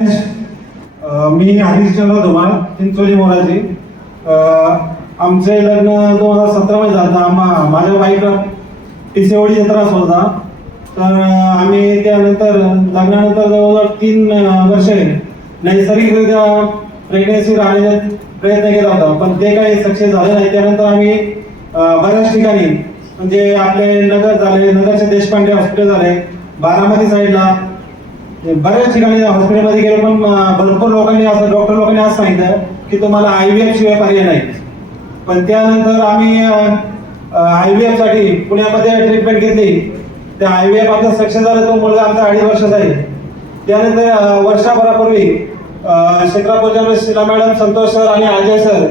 मी हरिश्चंद्र धुमाळ, चिंचोली मोराची. आमचे लग्न 2017 मध्ये झालं. माझ्या बाईकला पिसेवडीचा त्रास होता. तर आम्ही त्यानंतर लग्नानंतर जवळजवळ 3 वर्षे नैसर्गिकरित्या प्रेग्नन्सी राहण्याचा प्रयत्न केला होता, पण ते काही सक्सेस झालं नाही. त्यानंतर आम्ही बऱ्याच ठिकाणी म्हणजे आपले नगर झाले, नगरचे देशपांडे हॉस्पिटल झाले, बारामती साईडला बऱ्याच ठिकाणी हॉस्पिटलमध्ये गेलो, पण भरपूर लोकांनी असं डॉक्टर लोकांनी असं सांगितलं की तुम्हाला IVF शिवाय पर्याय नाही. पण त्यानंतर आम्ही IVF साठी पुण्यामध्ये ट्रीटमेंट घेतली. त्या IVF आमचा सक्सेस झाला. तो मुलगा आमचा 2.5 वर्षाचा आहे. त्यानंतर वर्षभरापूर्वी शेखरापूरच्या शिला मॅडम, संतोष सर आणि अजय सर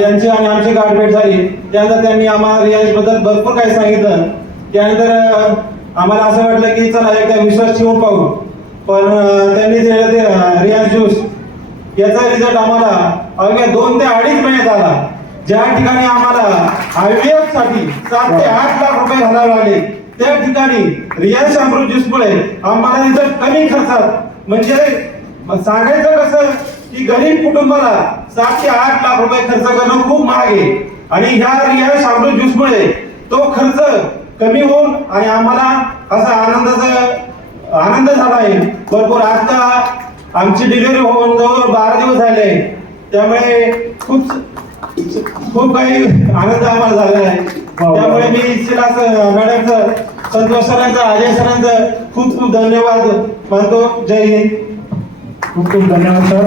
यांची आणि आमची गाठभेट झाली. त्यानंतर त्यांनी आम्हाला रियाजबद्दल भरपूर काही सांगितलं. त्यानंतर आम्हाला असं वाटलं की चला एकदा विश्वास ठेवून पाहू. पण त्यांनी दिलेलं ते रियाज ज्यूस याचा रिझल्ट आम्हाला अवघ्या 2 ते 2.5 महिन्यात आला. ज्या ठिकाणी आम्हाला IVF साठी 7 ते 8 लाख रुपये घालावे लागले, त्या ठिकाणी रियाज अमृत ज्यूसमुळे आम्हाला रिझल्ट कमी खर्चात, म्हणजे सांगायचं कसं की गरीब कुटुंबाला 7 ते 8 लाख रुपये खर्च करणं खूप महाग आहे. आणि ह्या रियाज अमृत ज्यूसमुळे तो खर्च कमी होऊन आणि आम्हाला असा आनंद झाला आहे भरपूर. आता आमची डिलिव्हरी होऊन जवळ 12 दिवस झाले. त्यामुळे खूप काही आनंद आम्हाला झालेला आहे. त्यामुळे मी शिला मॅडमचं, संतोष सरांचं, अजय सरांचं खूप खूप धन्यवाद मानतो. जय हिंद. खूप खूप धन्यवाद सर.